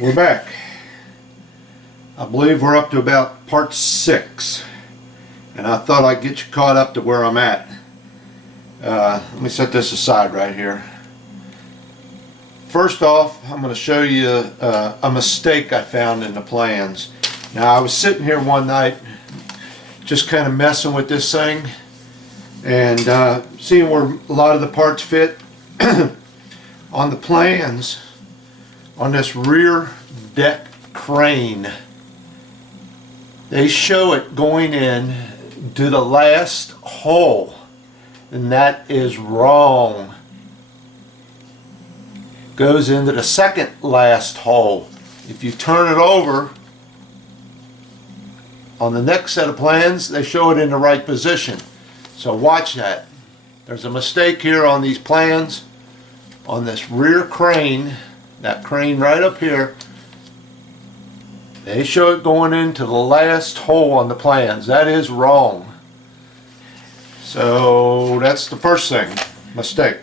We're back. I believe we're up to about part 6, and I thought I'd get you caught up to where I'm at. Let me set this aside right here. First off, I'm going to show you a mistake I found in the plans. Now, I was sitting here one night just kind of messing with this thing and seeing where a lot of the parts fit. On the plans on this rear deck crane, they show it going in to the last hole, and that is wrong. Goes into the second last hole. If you turn it over on the next set of plans, they show it in the right position. So watch that. There's a mistake here on these plans. On this rear crane, that crane right up here, they show it going into the last hole on the plans. That is wrong. So that's the first thing, mistake.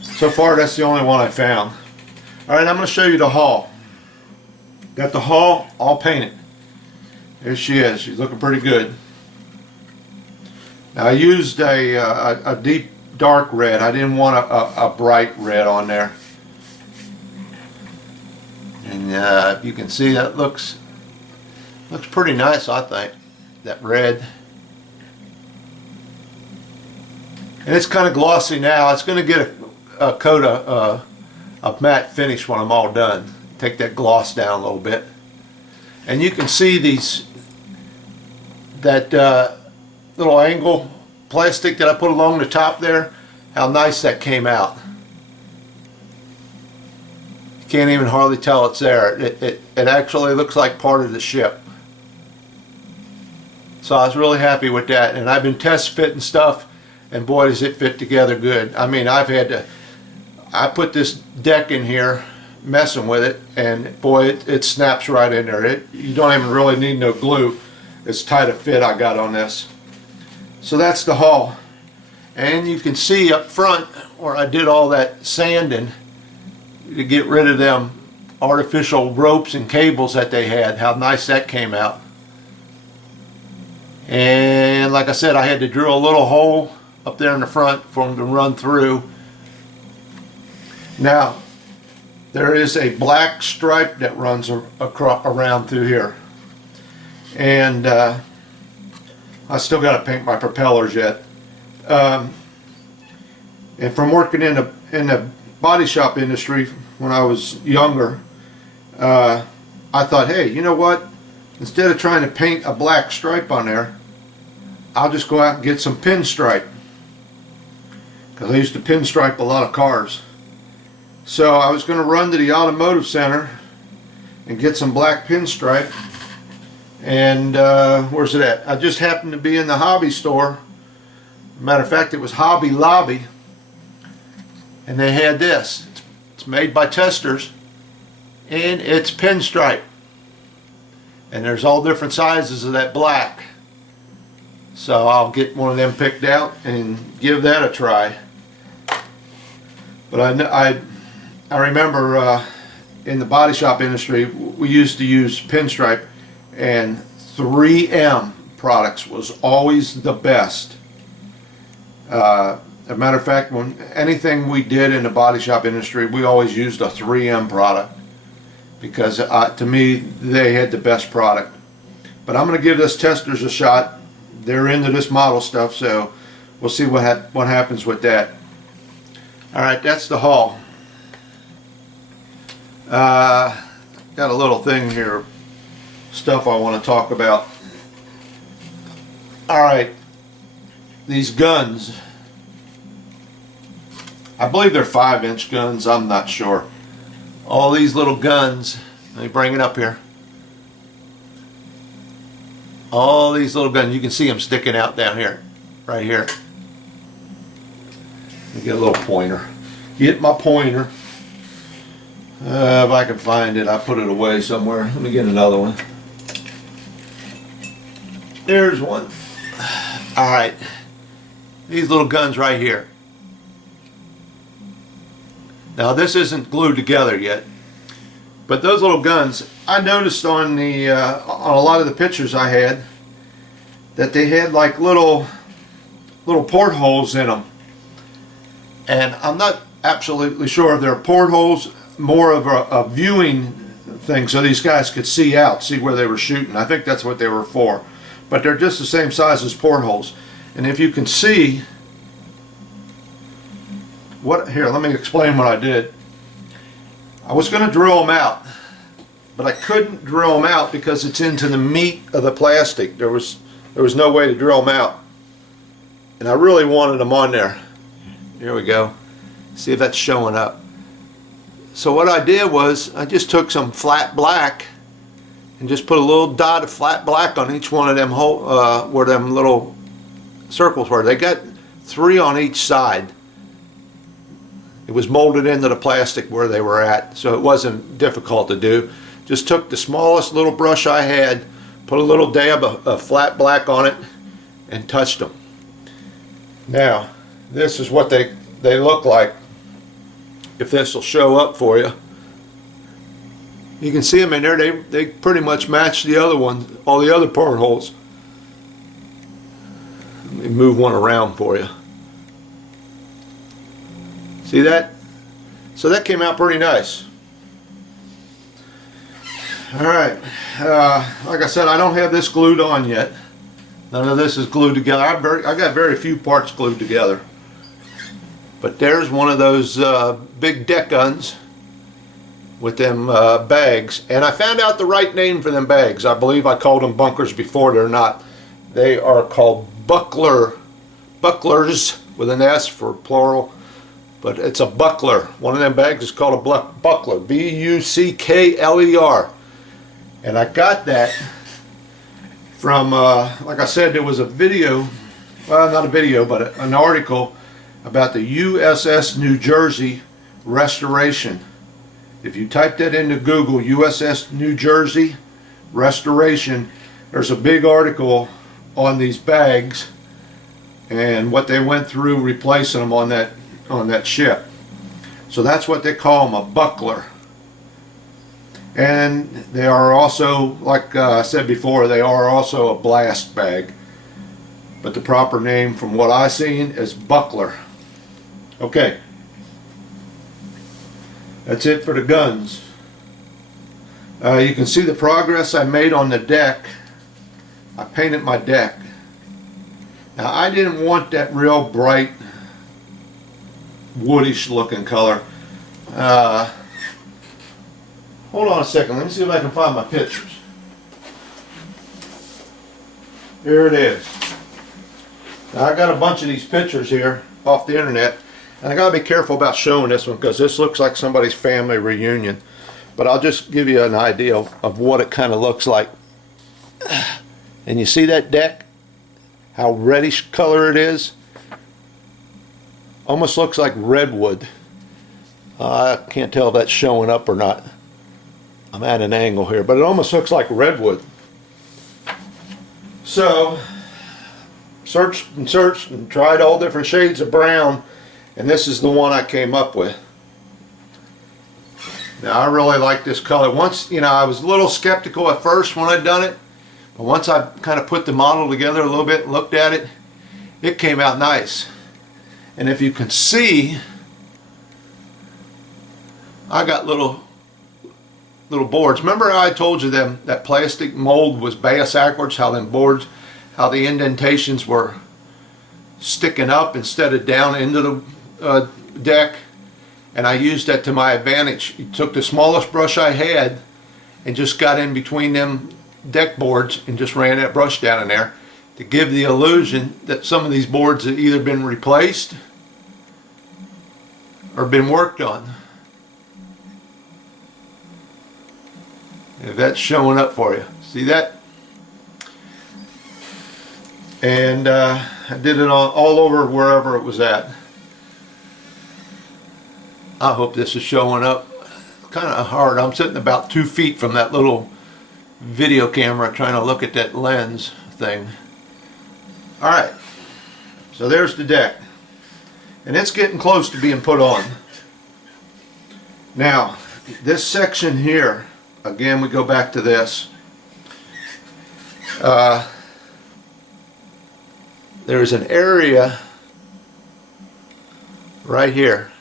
So far that's the only one I found. Alright, I'm going to show you the hull. Got the hull all painted. There she is. She's looking pretty good. Now I used a deep dark red. I didn't want a bright red on there. And you can see that looks pretty nice, I think, that red. And it's kind of glossy now. It's going to get a coat of matte finish when I'm all done. Take that gloss down a little bit. And you can see that little angle plastic that I put along the top there, how nice that came out. You can't even hardly tell it's there. It actually looks like part of the ship. So I was really happy with that, and I've been test fitting stuff, and boy does it fit together good. I mean, I put this deck in here messing with it, and boy, it snaps right in there. You don't even really need no glue. It's tight a fit I got on this. So that's the hull, and you can see up front where I did all that sanding to get rid of them artificial ropes and cables that they had, how nice that came out. And like I said, I had to drill a little hole up there in the front for them to run through. Now there is a black stripe that runs around through here, and I still got to paint my propellers yet. And from working in the body shop industry when I was younger, I thought, hey, you know what? Instead of trying to paint a black stripe on there, I'll just go out and get some pinstripe. Because I used to pinstripe a lot of cars. So I was going to run to the automotive center and get some black pinstripe. And where's it at? I just happened to be in the hobby store. Matter of fact, it was Hobby Lobby, and they had this. It's made by Testers, and it's pinstripe. And there's all different sizes of that black. So I'll get one of them picked out and give that a try. But I remember in the body shop industry, we used to use pinstripe, and 3M products was always the best. As a matter of fact, when anything we did in the body shop industry, we always used a 3M product, because to me they had the best product. But I'm going to give this Testers a shot. They're into this model stuff, so we'll see what happens with that. Alright, that's the hull. Got a little thing here, stuff I want to talk about. Alright, these guns, I believe they're 5-inch guns, I'm not sure. All these little guns, let me bring it up here. All these little guns, you can see them sticking out down here, right here. Let me get a little pointer. Get my pointer. If I can find it, I put it away somewhere. Let me get another one. There's one. Alright, these little guns right here. Now this isn't glued together yet, But those little guns, I noticed on the on a lot of the pictures I had that they had like little portholes in them, and I'm not absolutely sure if they're portholes, more of a viewing thing, so these guys could see out, see where they were shooting. I think that's what they were for, but they're just the same size as portholes. And if you can see what, here, let me explain what I did. I was going to drill them out, but I couldn't drill them out because it's into the meat of the plastic. There was no way to drill them out, and I really wanted them on there. Here we go. See if that's showing up. So what I did was I just took some flat black and just put a little dot of flat black on each one of them where them little circles were. They got 3 on each side. It was molded into the plastic where they were at, so it wasn't difficult to do. Just took the smallest little brush I had, put a little dab of flat black on it, and touched them. Now, this is what they look like. If this will show up for you, you can see them in there. They pretty much match the other ones, all the other portholes. Let me move one around for you. See that? So that came out pretty nice. Alright, like I said, I don't have this glued on yet. None of this is glued together. I got very few parts glued together. But there's one of those big deck guns with them bags. And I found out the right name for them bags. I believe I called them bunkers before. They're not. They are called bucklers with an S for plural. But it's a buckler. One of them bags is called a buckler. B-U-C-K-L-E-R. And I got that from, like I said, there was a video, well, not a video, but an article about the USS New Jersey restoration. If you type that into Google, USS New Jersey restoration, there's a big article on these bags and what they went through replacing them on that ship. So that's what they call them, a buckler. And they are also, like I said before, they are also a blast bag. But the proper name from what I've seen is buckler. Okay, that's it for the guns. You can see the progress I made on the deck. I painted my deck. Now I didn't want that real bright woodish looking color. Hold on a second, let me see if I can find my pictures. Here it is. Now I got a bunch of these pictures here off the internet. And I gotta be careful about showing this one because this looks like somebody's family reunion. But I'll just give you an idea of what it kind of looks like. And you see that deck? How reddish color it is? Almost looks like redwood. I can't tell if that's showing up or not. I'm at an angle here, but it almost looks like redwood. So, searched and tried all different shades of brown. And this is the one I came up with. Now I really like this color. Once, you know, I was a little skeptical at first when I'd done it, but once I kind of put the model together a little bit and looked at it, it came out nice. And if you can see, I got little boards. Remember how I told you that plastic mold was backwards, how them boards, how the indentations were sticking up instead of down into the deck, and I used that to my advantage. I took the smallest brush I had and just got in between them deck boards and just ran that brush down in there to give the illusion that some of these boards had either been replaced or been worked on. If that's showing up for you, see that? And I did it all over wherever it was at. I hope this is showing up. Kind of hard. I'm sitting about 2 feet from that little video camera trying to look at that lens thing. Alright, so there's the deck. And it's getting close to being put on. Now, this section here, again we go back to this. There's an area right here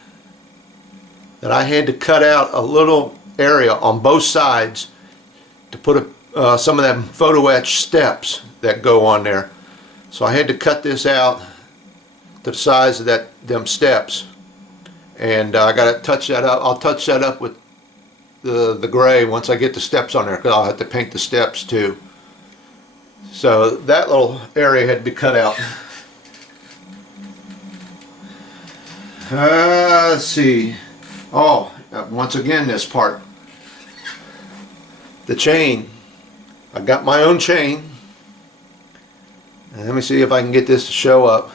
that I had to cut out a little area on both sides to put some of them photo etch steps that go on there. So I had to cut this out to the size of them steps, and I got to touch that up. I'll touch that up with the gray once I get the steps on there, because I'll have to paint the steps too. So that little area had to be cut out. Let's see. Oh, once again, this part. The chain. I got my own chain. And let me see if I can get this to show up.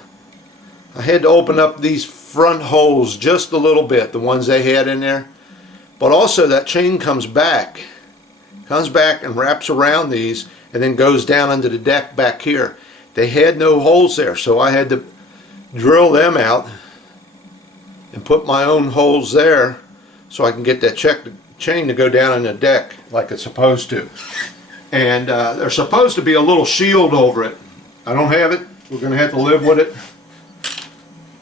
I had to open up these front holes just a little bit, the ones they had in there. But also that chain comes back and wraps around these and then goes down under the deck back here. They had no holes there, so I had to drill them out and put my own holes there so I can get that chain to go down in the deck like it's supposed to. And there's supposed to be a little shield over it. I don't have it. We're going to have to live with it.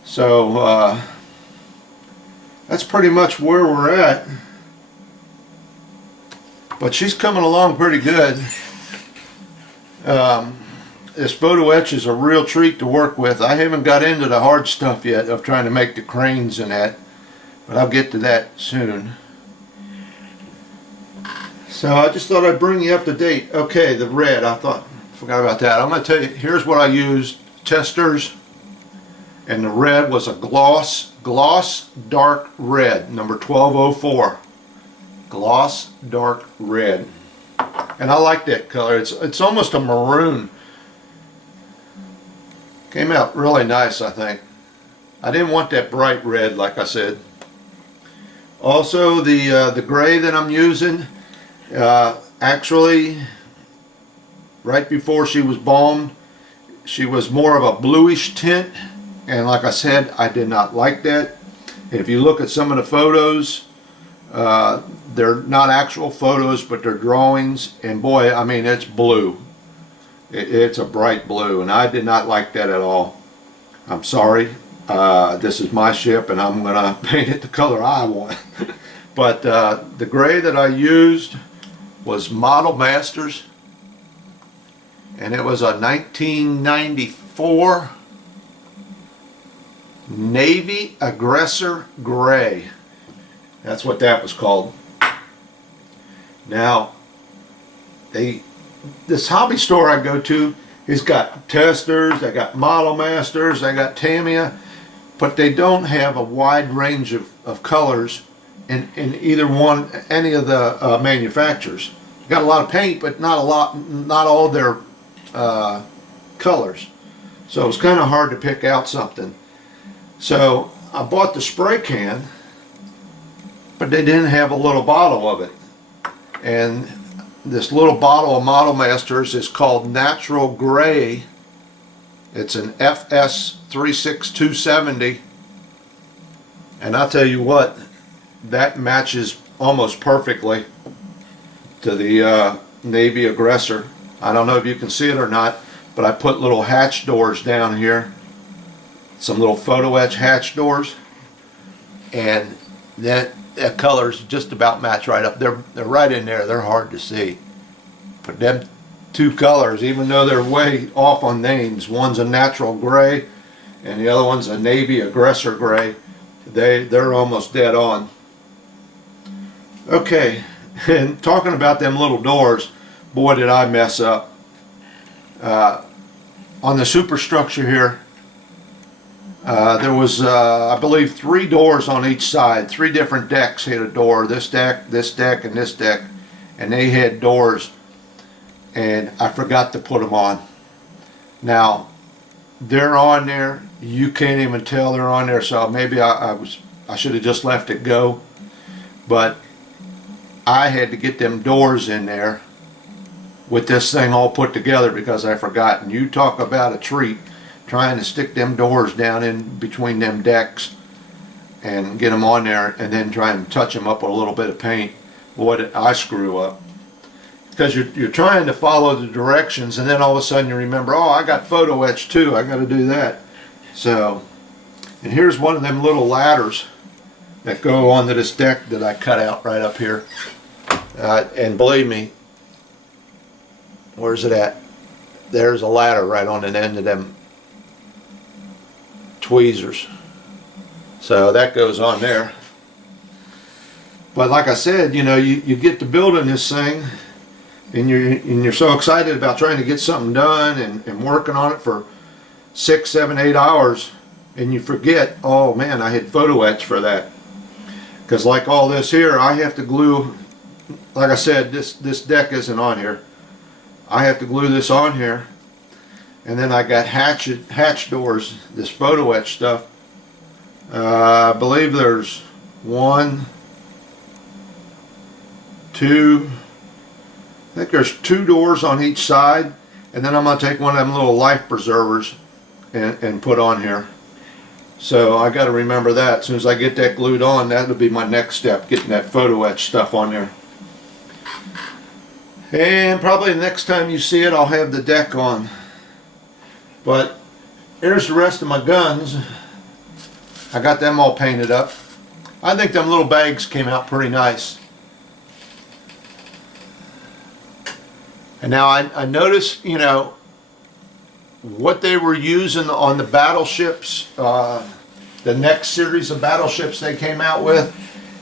So that's pretty much where we're at. But she's coming along pretty good. This photo etch is a real treat to work with. I haven't got into the hard stuff yet of trying to make the cranes and that, but I'll get to that soon. So I just thought I'd bring you up to date. Okay, the red, forgot about that. I'm going to tell you, here's what I used. Testers, and the red was a gloss dark red, number 1204. Gloss dark red. And I like that color. It's almost a maroon. Came out really nice, I think. I didn't want that bright red, like I said. Also, the gray that I'm using, actually, right before she was balmed, she was more of a bluish tint, and like I said, I did not like that. And if you look at some of the photos, they're not actual photos, but they're drawings, and boy, I mean, it's blue. It's a bright blue, and I did not like that at all. I'm sorry. This is my ship, and I'm going to paint it the color I want. But the gray that I used was Model Masters, and it was a 1994 Navy Aggressor Gray. That's what that was called. Now, this hobby store I go to has got testers, they got Model Masters, they got Tamiya, but they don't have a wide range of colors in any of the manufacturers. Got a lot of paint, but not all their colors. So it was kind of hard to pick out something. So I bought the spray can, but they didn't have a little bottle of it. And this little bottle of Model Masters is called Natural Gray. It's an FS 36270, and I'll tell you what, that matches almost perfectly to the Navy Aggressor. I don't know if you can see it or not, but I put little hatch doors down here, some little photo etch hatch doors, and that colors just about match right up. They're right in there. They're hard to see. But them two colors, even though they're way off on names, one's a natural gray and the other one's a Navy Aggressor Gray, they're almost dead on. Okay, and talking about them little doors, boy did I mess up. On the superstructure here, there was, I believe, 3 doors on each side. 3 different decks had a door. This deck, and this deck. And they had doors. And I forgot to put them on. Now, they're on there. You can't even tell they're on there. So maybe I should have just left it go. But I had to get them doors in there with this thing all put together because I forgot. And you talk about a treat. Trying to stick them doors down in between them decks. and get them on there, and then try and touch them up with a little bit of paint. Boy, did I screw up. Because you're trying to follow the directions, and then all of a sudden you remember, oh, I got photo etch too, I got to do that. So, and here's one of them little ladders that go onto this deck that I cut out right up here. And believe me, where's it at? There's a ladder right on the end of them tweezers. So that goes on there. But like I said, you know, you get to building this thing, and you're so excited about trying to get something done and working on it for 6, 7, 8 hours, and you forget, oh man, I had photo etch for that. Because like all this here, I have to glue, like I said, this deck isn't on here. I have to glue this on here, and then I got hatch doors, this photo etch stuff. I believe there's 1, 2, I think there's 2 doors on each side, and then I'm going to take one of them little life preservers and put on here. So I got to remember that. As soon as I get that glued on, that'll be my next step, getting that photo etch stuff on there. And probably the next time you see it, I'll have the deck on. But here's the rest of my guns. I got them all painted up. I think them little bags came out pretty nice. And now I noticed, you know, what they were using on the battleships, the next series of battleships they came out with,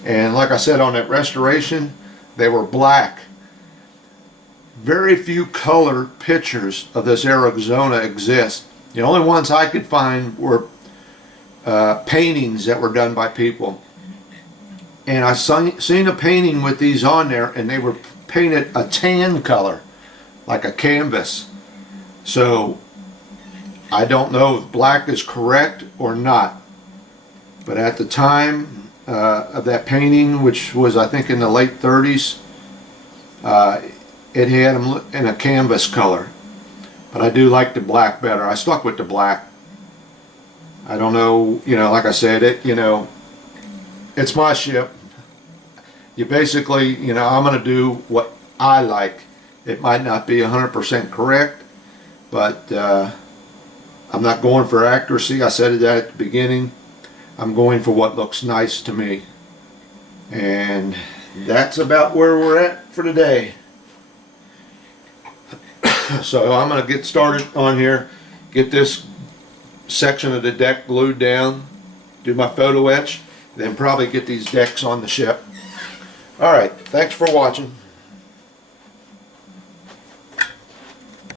and like I said, on that restoration, they were black. Very few color pictures of this Arizona exist. The only ones I could find were paintings that were done by people. And I seen a painting with these on there, and they were painted a tan color, like a canvas. So I don't know if black is correct or not, but at the time of that painting, which was I think in the late 30s, it had them in a canvas color. But I do like the black better. I stuck with the black. I don't know, you know, like I said, it's my ship. You basically, you know, I'm going to do what I like. It might not be 100% correct, but I'm not going for accuracy. I said that at the beginning. I'm going for what looks nice to me. And that's about where we're at for today. So I'm going to get started on here, get this section of the deck glued down, do my photo etch, then probably get these decks on the ship. Alright, thanks for watching.